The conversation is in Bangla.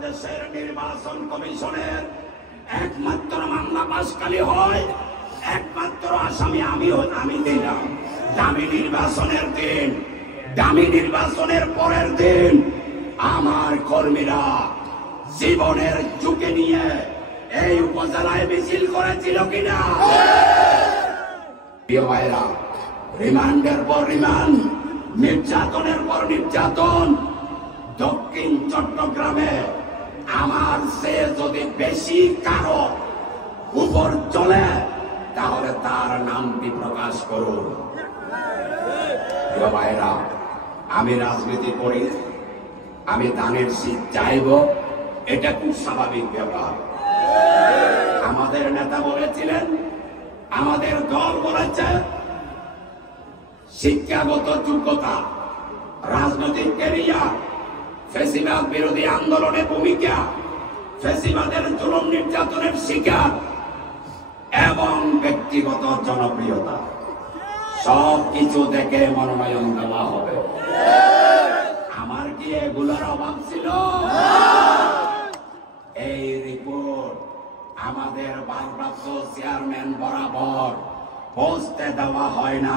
বাংলাদেশের নির্বাচন কমিশনের একমাত্র মামলা পাশকালি হয়, একমাত্র আসামি আমি দিলাম। দামি নির্বাচনের পরের দিন আমার কর্মীরা জীবনের ঝুঁকি নিয়ে এই উপজেলায় মিছিল করেছিল কিনা? রিমান্ডের পর রিমান্ড, নির্যাতনের পর নির্যাতন। দক্ষিণ চট্টগ্রামে আমার সে যদি বেশি কারো উপর চলে তাহলে তার নামটি প্রকাশ করুন। ভাইরা, আমি রাজনীতি করি, আমি দানের শীত চাইব, এটা খুব স্বাভাবিক ব্যাপার। আমাদের নেতা বলেছিলেন, আমাদের দল বলেছে শিক্ষাগত যোগ্যতা, রাজনৈতিক ক্যারিয়ার, ফ্যাসিবাদ বিরোধী আন্দোলনের ভূমিকা, ফ্যাসিবাদের জুলুম নির্যাতনের শিকার এবং ব্যক্তিগত জনপ্রিয়তা সবকিছু দেখে মনোনয়ন দেওয়া হবে। আমার কি এগুলোর অভাব ছিল? এই রিপোর্ট আমাদের ভারপ্রাপ্ত চেয়ারম্যান বরাবর পৌঁছতে দেওয়া হয় না।